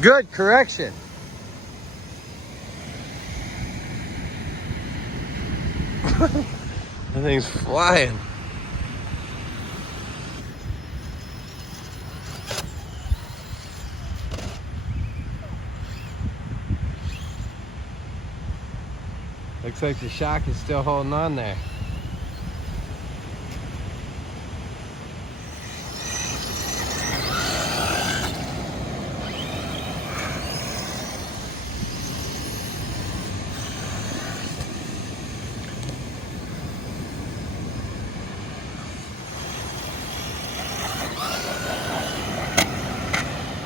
Good correction. That thing's flying. Looks like the shock is still holding on there.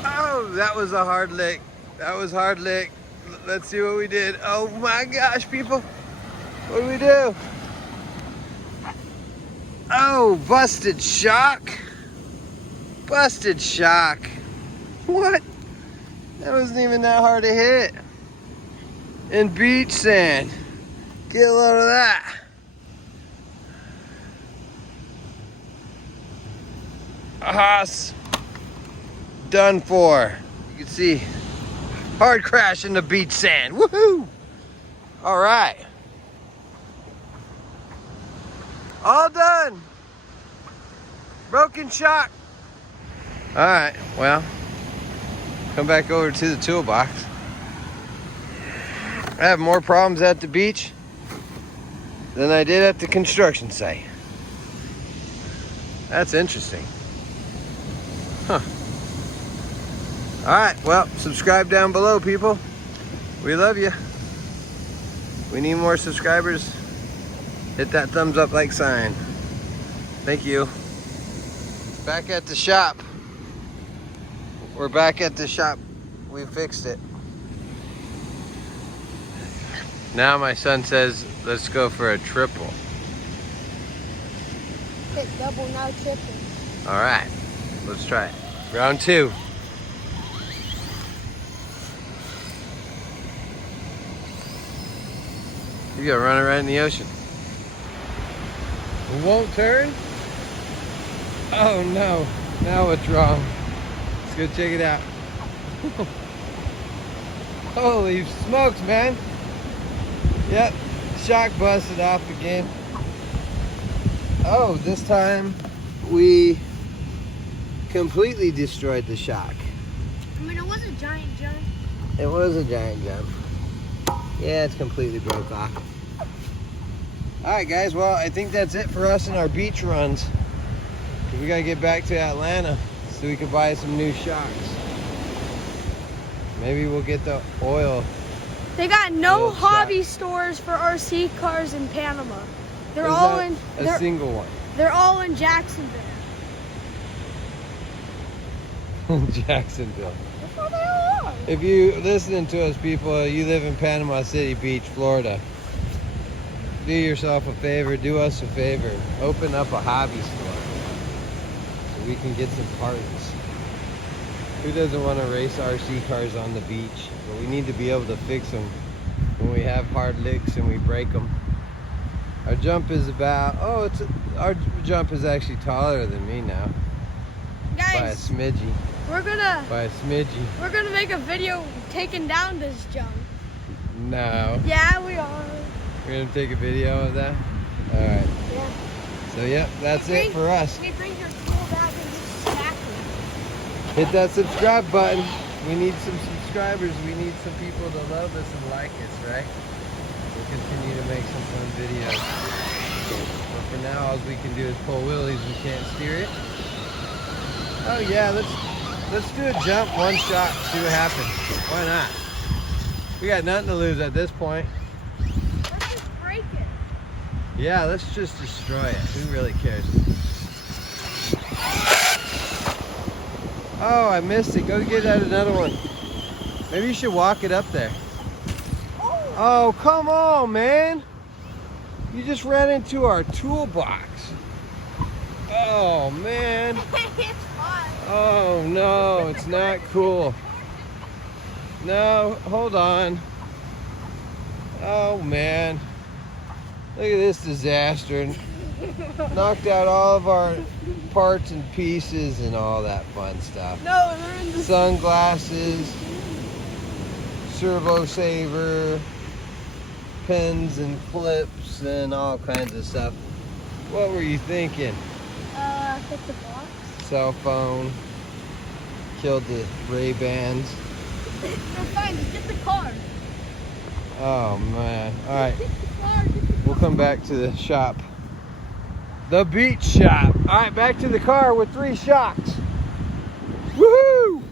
Oh, that was a hard lick. That was hard lick. Let's see what we did. Oh my gosh, people. What do we do? Oh, busted shock. Busted shock. What? That wasn't even that hard to hit. In beach sand. Get a load of that. A Hoss. Done for. You can see hard crash in the beach sand. Woohoo! All right. All done. Broken shock. All right, well, come back over to the toolbox. I have more problems at the beach than I did at the construction site. That's interesting. Huh. All right, well, subscribe down below, people. We love you. We need more subscribers. Hit that thumbs up like sign. Thank you. Back at the shop. We're back at the shop. We fixed it. Now my son says, let's go for a triple. Hit double, now triple. All right, let's try it. Round 2. You gotta run it right in the ocean. It won't turn? Oh no, now what's wrong? Let's go check it out. Holy smokes, man. Yep, shock busted off again. Oh, this time we completely destroyed the shock. I mean, it was a giant jump. It was a giant jump. Yeah, it's completely broke off. Alright guys, well, I think that's it for us in our beach runs. We gotta get back to Atlanta so we can buy some new shocks. Maybe we'll get the oil. They got no oil hobby shock. stores for RC cars in Panama. They're There's all not in a single one. They're all in Jacksonville. Jacksonville. That's where they are. If you listening to us, people, you live in Panama City Beach, Florida. Do yourself a favor, do us a favor. Open up a hobby store so we can get some parts. Who doesn't want to race RC cars on the beach? But we need to be able to fix them when we have hard licks and we break them. Our jump is about, our jump is actually taller than me now. Guys, By a smidgy. By a smidgy. We're gonna make a video taking down this jump. No. Yeah, we are. We're gonna take a video of that? Alright. Yeah. So yep, that's it for us. We bring your tool back and just stack it. Hit that subscribe button. We need some subscribers. We need some people to love us and like us, right? We'll continue to make some fun videos. But for now, all we can do is pull wheelies. We can't steer it. Oh yeah, let's do a jump, one shot, see what happens. Why not? We got nothing to lose at this point. Let's just break it. Yeah, let's just destroy it. Who really cares? Oh, I missed it. Go get out another one. Maybe you should walk it up there. Oh, come on, man. You just ran into our toolbox. Oh, man. It's fun. Oh, no, it's not cool. No, hold on. Oh, man. Look at this disaster. Knocked out all of our parts and pieces and all that fun stuff. No, they're in the Sunglasses, servo saver, pens and clips, and all kinds of stuff. What were you thinking? Hit the box. Cell phone. Killed the Ray-Bans. No, fine, just get the car. Oh man. Alright, Get the car, get the we'll come back to the shop. The beach shop. Alright, back to the car with 3 shocks. Woohoo!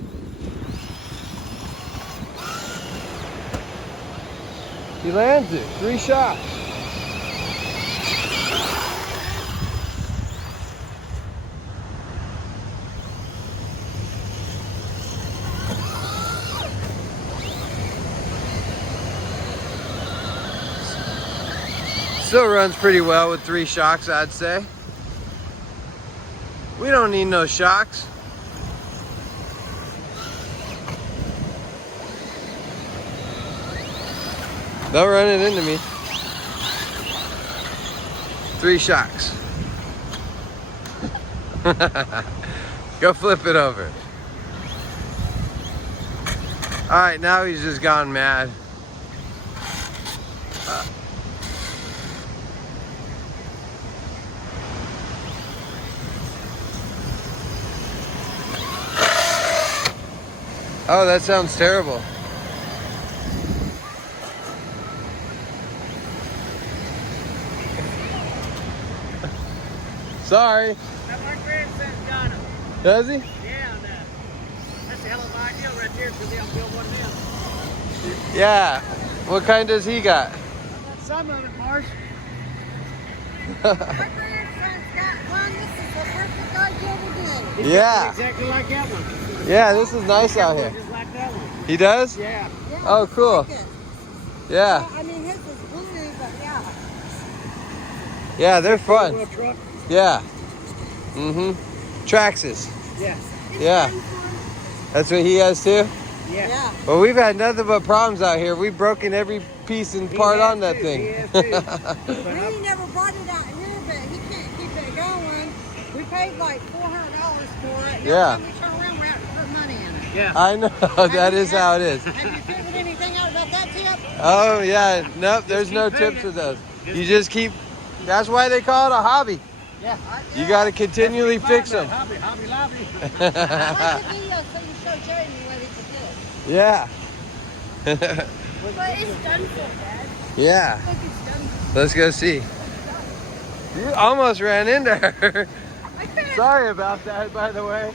He lands it. 3 shocks. Still runs pretty well with 3 shocks, I'd say. We don't need no shocks. They'll run it into me. 3 shocks. Go flip it over. All right, now he's just gone mad. Oh, that sounds terrible. Sorry. My grandson's got him. Does he? Yeah, that's a hell of an idea right there because they'll build one of them. Yeah. What kind does he got? I got some of it, Marsh. My grandson's got one. This is the perfect idea we did. Yeah. Exactly like that one. Yeah, this is nice out here. Just like that one. He does? Yeah. Yeah, Oh, cool. like it. Yeah. I mean, his is blue, but yeah. Yeah, they're fun. Little truck. Yeah. Mm-hmm. Traxxas. Yeah. Yeah. That's what he has too? Yeah. Yeah. Well, we've had nothing but problems out here. We've broken every piece and part on that thing. He has too. Really never brought it out here, but he can't keep it going. We paid like $400 for it. Yeah. Every time we turn around, we have to put money in it. Yeah. I know. That is how it is. Have you figured anything out about that tip? Oh, yeah. Nope, there's no keep paying tips it. with those. You just keep... That's why they call it a hobby. Yeah. You got to continually fix them. Hobby lobby. I like the video so you show Jeremy what he can do. Yeah. But it's done for, Dad. Yeah. Look, it's done. Let's go see. You almost ran into her. I can't, Sorry about that, by the way.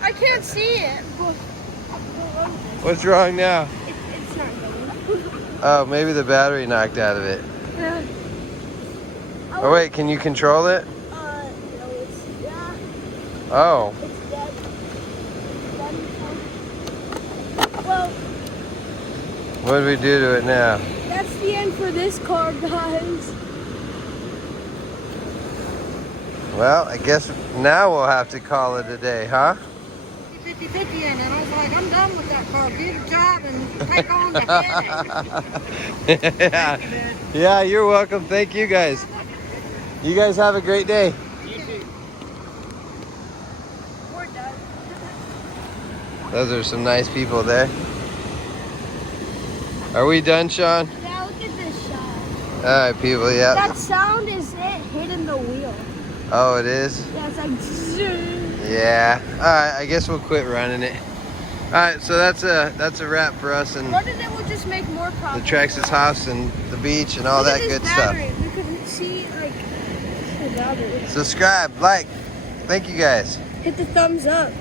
I can't see it. What's wrong now? It's not going. Oh, maybe the battery knocked out of it. Yeah. Oh, wait, can you control it? No, it's, yeah, Oh. it's dead. Well, What do we do to it now? that's the end for this car, guys. Well, I guess now we'll have to call it a day, huh? 50-50 in it. I was like, I'm done with that car. Do the job and take on the headache. Yeah. Yeah, you're welcome. Thank you guys. You guys have a great day. We're done. Those are some nice people there. Are we done, Sean? Yeah, look at this shot. All right, people, yeah. That sound is it hitting the wheel. Oh, it is? Yeah, it's like zoom. Yeah. All right, I guess we'll quit running it. All right, so that's a wrap for us and What if it will just make more the profit? Traxxas Hoss and the beach and all Look at that this good battery. stuff. We can see like the battery. Subscribe, like. Thank you guys. Hit the thumbs up.